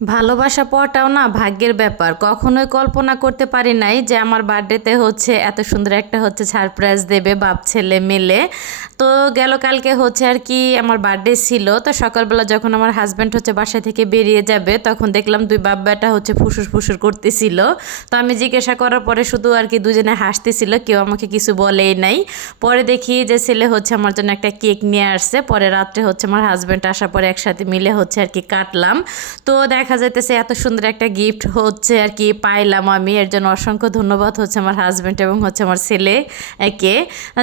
ভালোবাসা পাওয়াটাও না ভাগ্যের ব্যাপার। কখনোই কল্পনা করতে পারি নাই যে আমার বার্থডেতে হচ্ছে এত সুন্দর একটা হচ্ছে সারপ্রাইজ দেবে বাপ ছেলে মিলে। তো গেল কালকে হচ্ছে আর কি আমার বার্থডে ছিল। তো সকালবেলা যখন আমার হাজব্যান্ড হচ্ছে বাসা থেকে বেরিয়ে যাবে তখন দেখলাম দুই বাপ বেটা হচ্ছে ফুসুর ফুসুর করতেছিল। তো আমি জিজ্ঞাসা করার পরে শুধু আর কি দুজনে হাসতেছিল, কেউ আমাকে কিছু বলেই নাই। পরে দেখি যে ছেলে হচ্ছে আমার জন্য একটা কেক নিয়ে আসছে। পরে রাত্রে হচ্ছে আমার হাজব্যান্ড আসার পরে একসাথে মিলে হচ্ছে আর কি কাটলাম। তো দেখা যাইতেছে এত সুন্দর একটা গিফট হচ্ছে আর কি পাইলাম আমি, এর জন্য অসংখ্য ধন্যবাদ হচ্ছে আমার হাজব্যান্ড এবং হচ্ছে আমার ছেলে একে।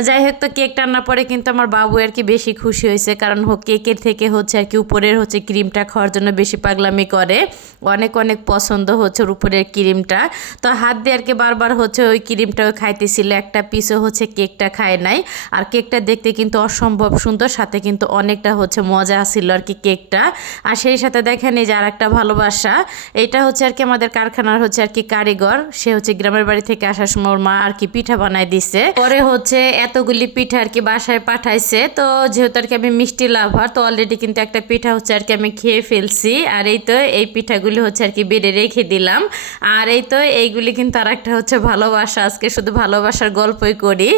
যাই হোক, তো কেক টানার পরে কিন্তু আমার বাবু আর কি বেশি খুশি হয়েছে, কারণ কেকের থেকে হচ্ছে আর কি উপরের হচ্ছে ক্রিমটা খাওয়ার জন্য বেশি পাগলামি করে। অনেক অনেক পছন্দ হচ্ছে ওর উপরের ক্রিমটা। তো হাত দিয়ে আর কি বারবার হচ্ছে ওই ক্রিমটাও খাইতেছিল, একটা পিসও হচ্ছে কেকটা খায় নাই। আর কেকটা দেখতে কিন্তু অসম্ভব সুন্দর, সাথে কিন্তু অনেকটা হচ্ছে মজা ছিল আর কি কেকটা। আর সেই সাথে দেখেন এই যে আর একটা ভালোবাসা, এটা হচ্ছে আর কি আমাদের কারখানার হচ্ছে আর কি কারিগর, সে হচ্ছে গ্রামের বাড়ি থেকে আসার সময় ওর মা আর কি পিঠা বানাই দিছে। পরে হচ্ছে এতগুলি পিঠা আর কি বাসায় পাঠাইছে। তো যেহেতু আর কি আমি মিষ্টি লাভার, তো অলরেডি কিন্তু একটা পিঠা হচ্ছে আর কি আমি খেয়ে ফেলছি। আর এই তো এই পিঠাগুলি হচ্ছে আর কি বেড়ে রেখে দিলাম। আর এই তো এইগুলি কিন্তু আর একটা হচ্ছে ভালোবাসা, আজকে শুধু ভালোবাসার গল্পই করি।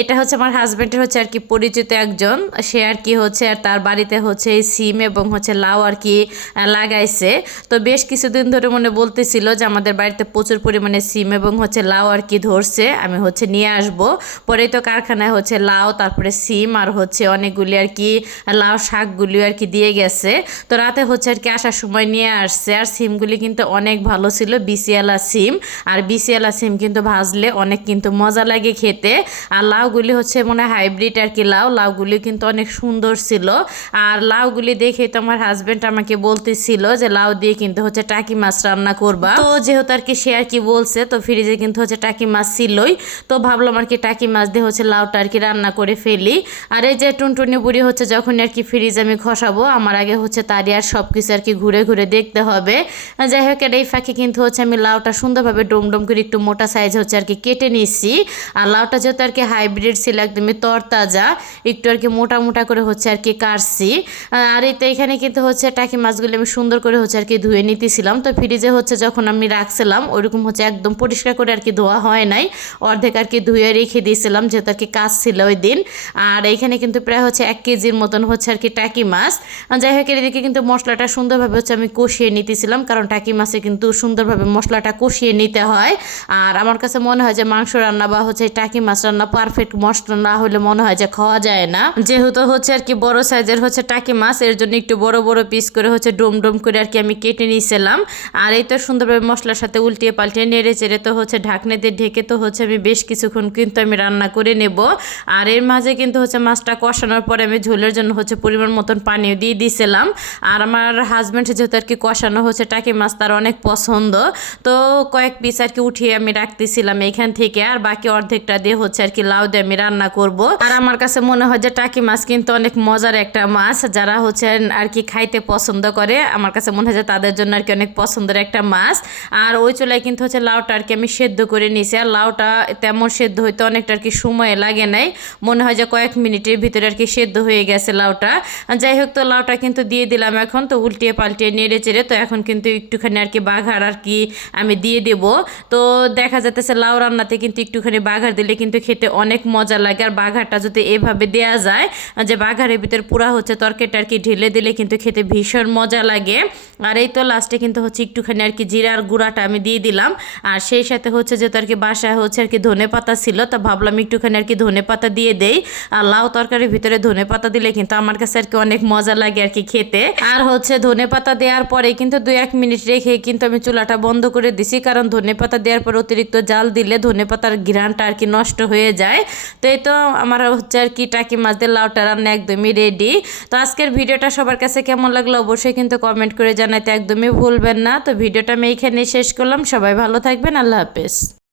এটা হচ্ছে আমার হাজবেন্ডের হচ্ছে আর কি পরিচিত একজন, সে আর কি হচ্ছে আর তার বাড়িতে হচ্ছে এই সিম এবং হচ্ছে লাউ আর কি লাগাইছে। তো বেশ কিছুদিন ধরে মনে বলতেছিল যে আমাদের বাড়িতে প্রচুর পরিমাণে সিম এবং হচ্ছে লাউ আর কি ধরছে, আমি হচ্ছে নিয়ে আসব। পরে তো কারখানায় হচ্ছে লাউ, তারপরে সিম আর হচ্ছে অনেকগুলি আর কি লাউ শাকগুলি আর কি দিয়ে গেছে। তো রাতে হচ্ছে আর কি আসার সময় নিয়ে আসছে। আর সিমগুলি কিন্তু অনেক ভালো ছিল, বিসিয়ালা সিম। আর বিসিয়ালা সিম কিন্তু ভাজলে অনেক কিন্তু মজা লাগে খেতে। আর লাউগুলি হচ্ছে মনে হয় হাইব্রিড আর কি লাউগুলি কিন্তু অনেক সুন্দর ছিল। আর লাউগুলি দেখে তো আমার হাজবেন্ড আমাকে বলতেছিল যে লাউ দিয়ে কিন্তু হচ্ছে টাকি মাছ রান্না করবা। তো যেহেতু আর কি সে আর কি বলছে, তো ফ্রিজে কিন্তু হচ্ছে টাকি মাছ ছিলই। তো ভাবলাম আর কি টাকি মাছ দিয়ে হচ্ছে লাউটা আর কি রান্না করে ফেলি। আর এই যে টুনটুনি বুড়ি হচ্ছে যখন আর কি ফ্রিজ আমি খসাবো, আমার আগে হচ্ছে তারই আর সব কিছু আর কি ঘুরে ঘুরে দেখতে হবে। যাই হোক, এই ফাঁকে কিন্তু হচ্ছে আমি লাউটা সুন্দরভাবে ডোম করে একটু মোটা সাইজ হচ্ছে আর কি কেটে নিচ্ছি। আর লাউটা যেহেতু আর কি হাইব্রিড ছিল, একদমই তরতাজা, একটু আর কি মোটা মোটা করে হচ্ছে আর কি কাটছি। আর এই তো এখানে কিন্তু হচ্ছে টাকি মাছগুলো আমি সুন্দর করে হচ্ছে আর কি ধুয়ে নিতেছিলাম। তো ফ্রিজে হচ্ছে যখন আমি রাখছিলাম ওইরকম হচ্ছে একদম পরিষ্কার করে আর কি ধোয়া হয় নাই, অর্ধেক আর কি ধুয়ে রেখে দিয়েছিলাম যেহেতু আর কি কাজ ছিল ওই দিন। আর এইখানে কিন্তু প্রায় হচ্ছে 1 কেজির মতন হচ্ছে আর কি টাকি মাছ। যাই হোক, এদিকে কিন্তু মশলাটা সুন্দরভাবে হচ্ছে আমি কষিয়ে নিতেছিলাম, কারণ টাকি মাছে কিন্তু সুন্দরভাবে মশলাটা কষিয়ে নিতে হয়। আর আমার কাছে মনে হয় যে মাংস রান্না বা হচ্ছে টাকি মাছ রান্না পারফেক্ট মশলা না হলে মনে হয় যে খাওয়া যায় না। যেহেতু হচ্ছে আর কি বড় সাইজের হচ্ছে টাকি মাছ, এর জন্য একটু বড় বড় পিস করে হচ্ছে ডোম করে আর কি আমি কেটে নিয়েছিলাম। আর এই তো সুন্দরভাবে মশলার সাথে উল্টিয়ে পাল্টিয়ে নেড়ে চেড়ে তো হচ্ছে ঢাকনা দিয়ে ঢেকে তো হচ্ছে আমি বেশ কিছুক্ষণ কিন্তু আমি রান্না করে নেব। আর এর মাঝে কিন্তু হচ্ছে মাছটা কষানোর পরে আমি ঝোলের জন্য হচ্ছে পরিমাণ মতন পানিও দিয়ে দিয়েছিলাম। আর আমার হাজব্যান্ড যেহেতু আর কি কষানো হচ্ছে টাকি মাছ তার অনেক পছন্দ, তো কয়েক পিস আর কি উঠিয়ে আমি রাখতেছিলাম এখান থেকে। আর বাকি অর্ধেকটা দিয়ে হচ্ছে আর কি লাউ দিয়ে আমি রান্না করব। আর আমার কাছে মনে হয় যে টাকি মাছ কিন্তু অনেক মজার একটা মাছ, যারা হচ্ছে আর কি খাইতে পছন্দ করে আমার কাছে মনে হয় যে তাদের জন্য আর কি অনেক পছন্দের একটা মাছ। আর ওই চুলায় কিন্তু হচ্ছে লাউটা আর কি আমি সেদ্ধ করে নিয়েছি। আর লাউটা তেমন সেদ্ধ হইতে অনেকটা আর কি সময় লাগে নাই, মনে হয় যে কয়েক মিনিটের ভিতরে আর কি সেদ্ধ হয়ে গেছে লাউটা। যাই হোক, তো লাউটা কিন্তু দিয়ে দিলাম এখন, তো উল্টিয়ে পাল্টিয়ে নেড়ে চেড়ে তো এখন কিন্তু একটুখানি আর কি বাঘার আর কি আমি দিয়ে দেব। তো দেখা যাচ্ছে লাউ রান্নাতে কিন্তু একটুখানি বাঘার দিলে কিন্তু খেতে অনেক মজা লাগে। আর বাঘারটা যদি এভাবে দেয়া যায় যে বাঘারের ভিতর পুরা হচ্ছে তরকারিটা আর কি ঢেলে দিলে কিন্তু খেতে ভীষণ মজা লাগে। আর এই তো লাস্টে কিন্তু হচ্ছে একটুখানি আর কি জিরার গুঁড়াটা আমি দিয়ে দিলাম। আর সেই সাথে হচ্ছে যেহেতু আর কি বাসায় হচ্ছে আর কি ধনে পাতা ছিল, তো ভাবলাম একটুখানি আর কি ধনে পাতা দিয়ে দেই। আর লাউ তরকারির ভিতরে ধনে পাতা দিলে কিন্তু আমার কাছে আর কি অনেক মজা লাগে আর কি খেতে। আর হচ্ছে ধনে পাতা দেওয়ার পরে কিন্তু 2-1 মিনিট রেখে কিন্তু আমি চুলাটা বন্ধ করে দিছি, কারণ ধনে পাতা দেওয়ার পর অতিরিক্ত জাল দিলে ধনে পাতার ঘ্রাণটা আর কি নষ্ট হয়ে যায়। তো এই তো আমার হচ্ছে আর কি টাকি মাছ দিয়ে লাউটা রান্না একদমই রেডি। তো আজকের ভিডিওটা সবার কাছে কেমন লাগলো অবশ্যই কিন্তু কমেন্ট করে জানাতে একদমই ভুলবেন না। তো ভিডিওটা আমি এইখানে শেষ করলাম, সবাই ভালো থাকবেন, আল্লাহ হাফেজ।